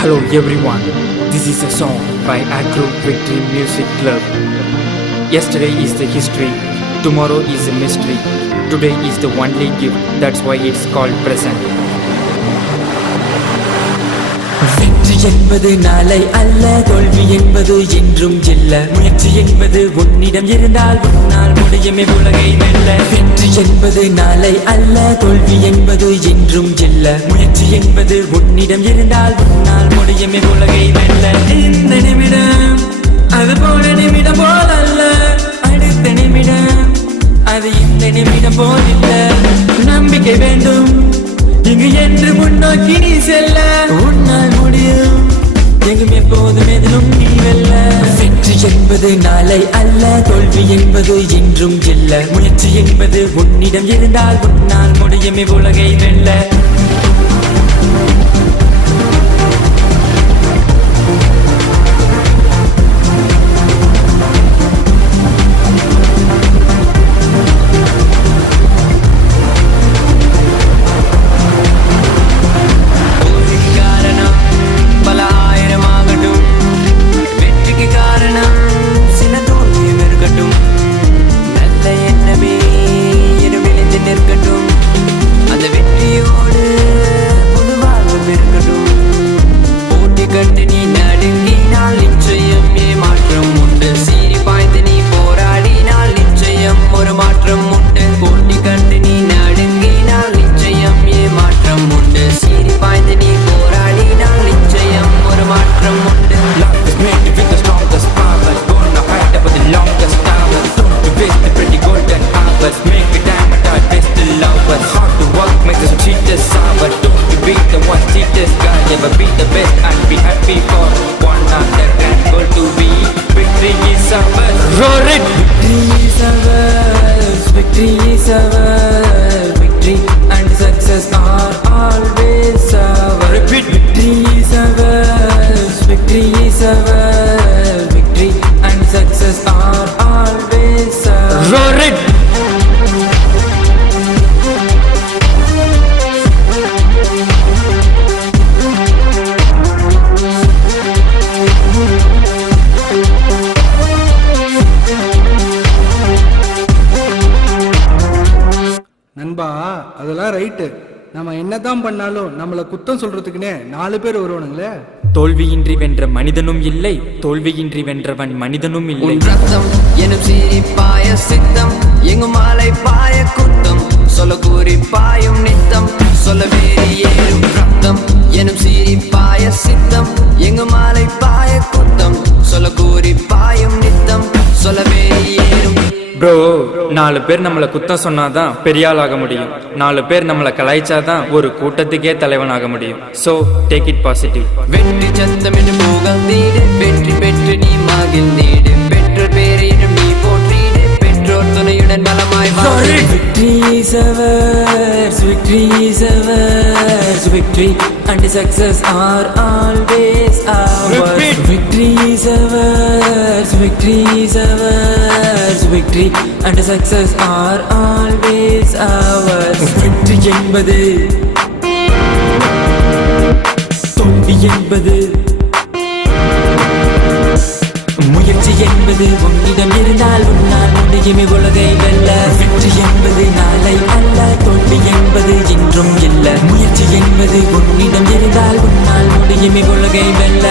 Hello everyone, this is a song by Agro Victory Music Club. Yesterday is the history, tomorrow is a mystery, today is the only gift, that's why it's called present. வெற்றி என்பது நாளை அல்ல, தோல்வி என்பது என்றும் இல்ல. முயற்சி என்பது உன்னிடம் இருந்தால் உன்னால் முடியுமே உலகை வெல்ல. வெற்றி என்பது நாளை அல்ல, தோல்வி என்பது என்றும் இல்ல. முயற்சி என்பது உன்னிடம் இருந்தால் உன்னால் முடியுமே உலகை வெல்ல. இந்த நிமிடம் அது போன நிமிடம் போல் அல்ல, அடுத்த நிமிடம் அது இந்த நிமிடம் போல் இல்ல. நம்பிக்கை வேண்டும் இங்கு என்று முன்னோக்கி நீ செல்ல, உன்னால் முடியும் எங்கும் எப்போதும் எதிலும் நீ வெல்ல. வெற்றி என்பது நாளை அல்ல, தோல்வி என்பது என்றும் இல்ல. முயற்சி என்பது உன்னிடம் இருந்தால் உன்னால் முடியுமே உலகை வெல்ல. Never be the best and be happy for one another and goal to be. Victory is ours. Roar it! Victory is ours. Victory is ours. Victory and success are always ours. Repeat. Victory is ours. Victory is ours. Victory and success are always ours. Roar it! நண்பா, அதெல்லாம் right. நம்ம என்னதான் பண்ணாலும் நம்மளை குத்தம் சொல்றதுக்குன்னே 4 பேர் வருவானுங்களே. தோல்வியின்றி வென்ற மனிதனும் இல்லை, தோல்வியின்றி வென்றவன் மனிதனும் இல்லை. ரத்தம் எனும் சீரி பாய சித்தம், எங்கும் மாலை பாய குத்தம், சொல்ல கூறி பாயும் நித்தம், சொல்ல வேறி ஏறும் ரத்தம் எனும் சீரி பாய சித்தம், எங்கும் மாலை பாய குத்தம், சொல்ல கூறி பாயும் நித்தம், சொல்ல வேறி ஏறும். ப்ரோ, 4 பேர் நம்மளை குத்தம் சொன்னாதான் பெரிய ஆளாக முடியும். 4 பேர் நம்மளை கலாய்ச்சாதான் ஒரு கூட்டத்துக்கே தலைவனாக முடியும். So take it positive. வெற்றி சத்தம் என்று புகழ்ந்தீடு, வெற்றி பெற்று நீ மகிழ்ந்தீடு, பெற்றோர் பேரையிடும் நீ போற்றீடு, பெற்றோர் துணையுடன் பலமாய் வாழு. Victory is ours. Victory is ours. Victory and success are always ours. Repeat. Victory is ours. Victory is ours. Victory and success are always ours. வெற்றி என்பது தோல்வி என்பது, முயற்சி என்பது உன்னிடம் இருந்தால் உன்னால் முடியுமே உலகை வெல்ல. வெற்றி என்பது நாளை அல்ல, தோல்வி என்பது என்றும் இல்ல. முயற்சி என்பது உன்னிடம் இருந்தால் உன்னால் முடியுமே உலகை வெல்ல.